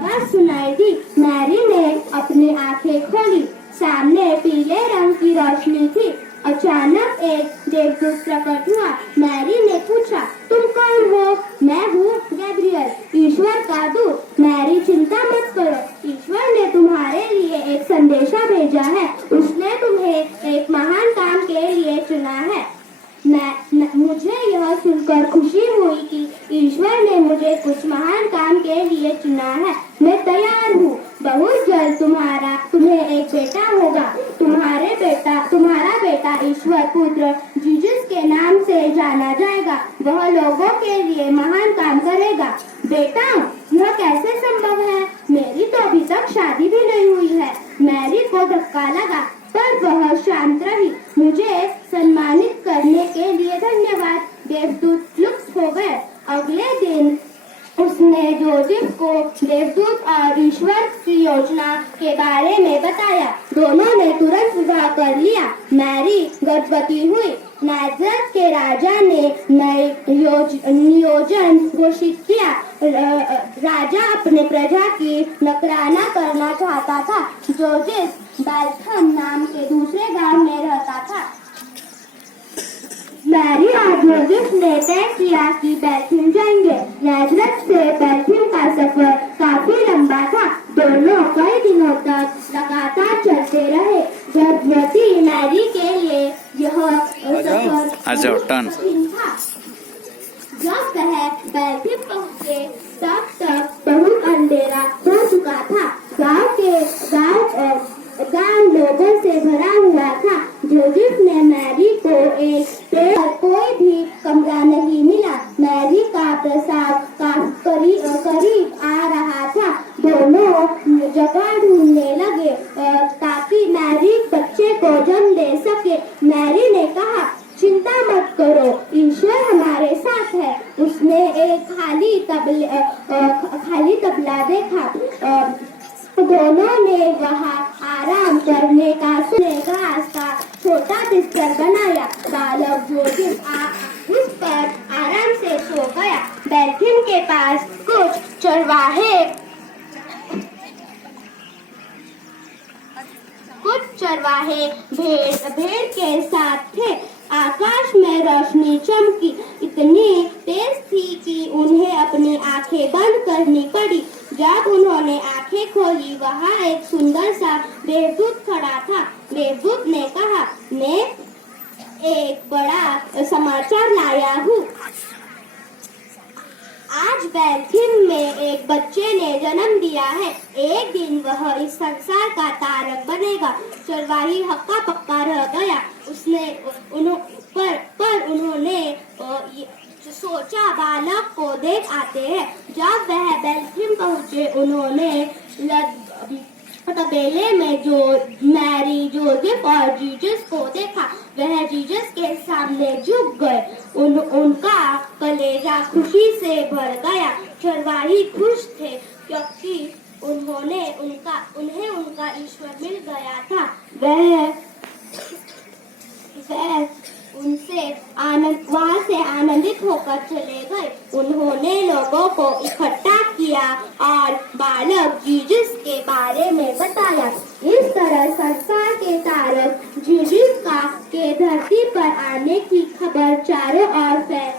आवाज सुनाई दी। मैरी ने अपनी आंखें खोली। सामने पीले रंग की रोशनी थी। अचानक एक देवदूत प्रकट हुआ। मैरी ने पूछा, तुम कौन हो? मैं हूँ गैब्रियल, ईश्वर का दूत। मैरी, चिंता मत करो, ईश्वर ने तुम्हारे लिए एक संदेशा भेजा है। उसने तुम्हें एक महान काम के लिए चुना है। मुझे यह सुनकर खुशी हुई कि ईश्वर ने मुझे कुछ महान काम के लिए चुना है। मैं तैयार हूँ। बहुत जल्द तुम्हें एक बेटा होगा। तुम्हारा बेटा ईश्वर पुत्र जीसस के नाम से जाना जाएगा। वह लोगों के लिए महान काम करेगा। बेटा, यह कैसे संभव है? मेरी तो अभी तक शादी भी नहीं हुई है। मैरी को धक्का लगा, पर वह शांत रही। मुझे सम्मानित करने के लिए धन्यवाद। देवदूत लुप्त हो गए। अगले दिन उसने जोसेफ को देवदूत और ईश्वर की योजना के बारे में बताया। दोनों ने तुरंत विवाह कर लिया। मैरी गर्भवती हुई। नाज़रेथ के राजा ने नियोजन घोषित किया। राजा अपने प्रजा की नकराना करना चाहता था। जोसेफ बेथलेहम नाम के दूसरे गांव में रहता था। मैरी और जोसेफ ने तय किया कि बेथलेहम जाएंगे। नाज़रेथ से बेथलेहम का सफर काफी लंबा था। दोनों कई दिनों तक लगातार चलते रहे। गर्भवती मैरी के लिए यह सफर कठिन था। जब वह बेथलेहम पहुंचे तब तक बहुत अंधेरा हो चुका था। गांव लोगों से भरा हुआ था। जोसेफ ने मैरी को एक पेड़ पर कोई भी कमरा नहीं मिला। मैरी का प्रसव करीब आ रहा था। दोनों जगह ढूंढने लगे ताकि मैरी बच्चे को जन्म दे सके। मैरी ने कहा, चिंता मत करो, ईश्वर हमारे साथ है। उसने एक खाली तबला देखा। दोनों ने वहाँ आराम करने का छोटा बिस्तर बनाया। बालक जोसेफ उस पर आराम से सो गया। बेथलेहम के पास कुछ चरवाहे भेड़ के साथ थे। आकाश में रोशनी चमकी। इतनी तेज थी कि उन्हें अपनी आंखें बंद करनी पड़ी। जब उन्होंने आंखें खोली, वहाँ एक सुंदर सा देवदूत खड़ा था। देवदूत ने कहा, मैं एक बड़ा समाचार लाया हूँ। आज बेथलेहम में एक बच्चे ने जन्म दिया है। एक दिन वह इस संसार का तारक बनेगा। चरवाही हक्का पक्का रह गया। उन्होंने सोचा, बालक को देख आते हैं। जब वह बेथलेहम पहुंचे, उन्होंने तबेले में जो मैरी, जोसेफ और जीसस को देखा। वह जीसस के सामने झुक गए। उनका कलेजा खुशी से भर गया। चरवाही खुश थे क्योंकि उन्हें उनका ईश्वर मिल गया था। वह वहाँ से आनंदित होकर चले गए। उन्होंने लोगों को इकट्ठा किया और बालक जीसस के बारे में बताया। इस तरह संसार के तारक जीसस के धरती पर आने की खबर चारों ओर फैल